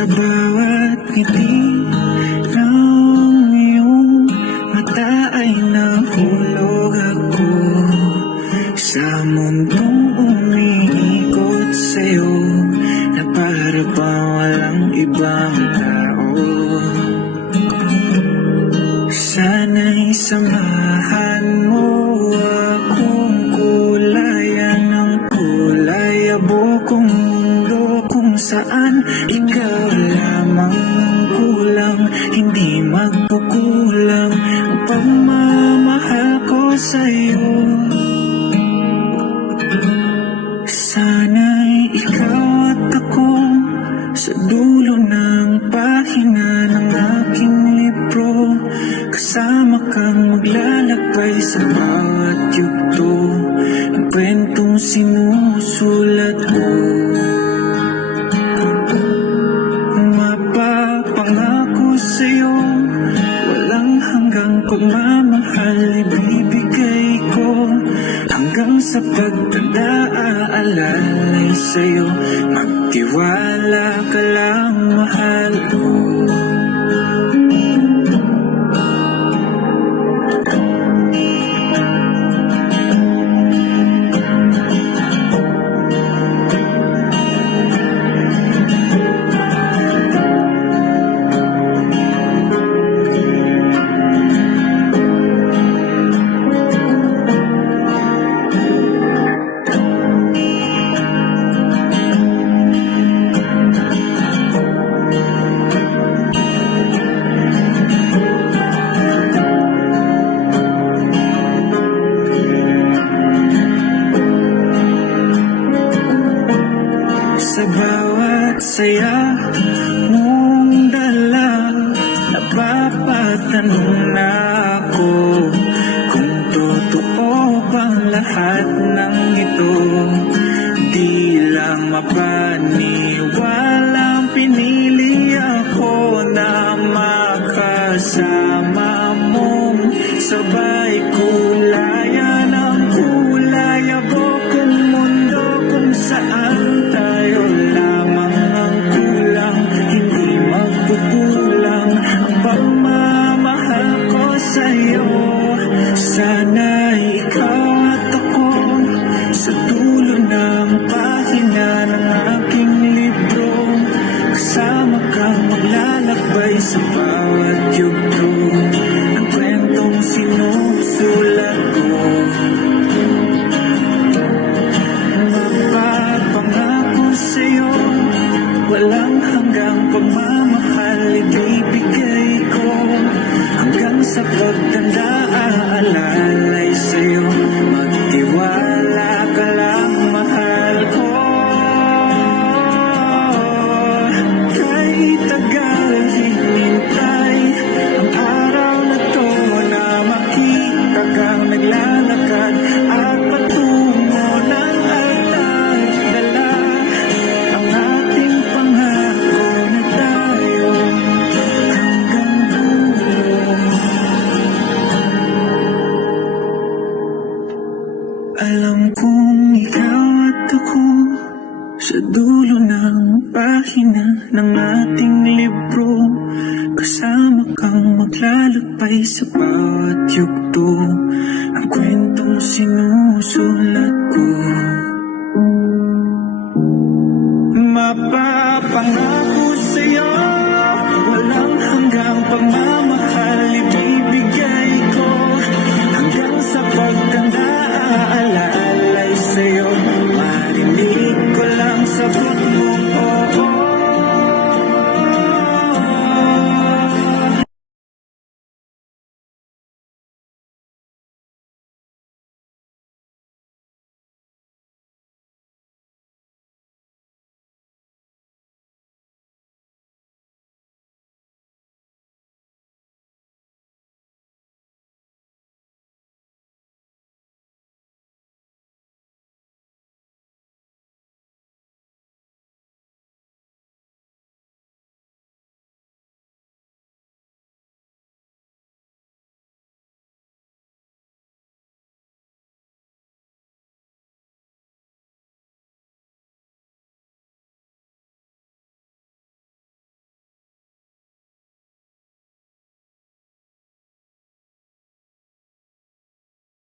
Sa bawat ngiti ng iyong mata ay nahulog ako sa mundong umiikot sa'yo na para bang walang ibang tao. Sana'y samahan mo akong kulayan ng kulay abokong mundo kung saan ikaw lamang ang kulang, hindi magkukulang ang pagmamahal ko sa'yo. Sana'y ikaw at ako sa dulo ng pahina ng aking libro, kasama kang maglalakbay sa bawat yugto ng kwentong sinusulat ko. Mapapangako sa'yo, walang hanggang pagmamahal ibibigay ko, hanggang sa pagtanda aalalay sa'yo, magtiwala ka lang, mahal ko. Sa bawat saya mong dala, napapatanong na ako kung totoo bang lahat ng ito. Di lang mapaniwalang pinili ako na makasama mong sabay kulayan ang kulay abokong mundo kung saan tayo lamang ang kulang, hindi magkukulang ang pagmamahal ko sa'yo. Sana ikaw at ako sa dulo ng pahina ng aking libro, kasama kang maglalakbay sa bawat yugto ng kwentong sinusulat ko. Mapapangako sa'yo, walang hanggang pagmamahal ibibigay ko, hanggang sa pagtanda aalalay sa'yo, magtiwala ka lang, mahal ko. Kahit tagal hinintay ang araw na to na makita kang naglalakad at patungo ng altar, dala ang ating pangako na tayo hanggang dulo. Alam kong ikaw at ako sa dulo ng pahina ng ating libro, kasama kang maglalakbay sa bawat yugto ng kwentong sinusulat ko. Mapapangako sa'yo, walang hanggang pagmamahal ibibigay ko, hanggang sa pagtanda aalala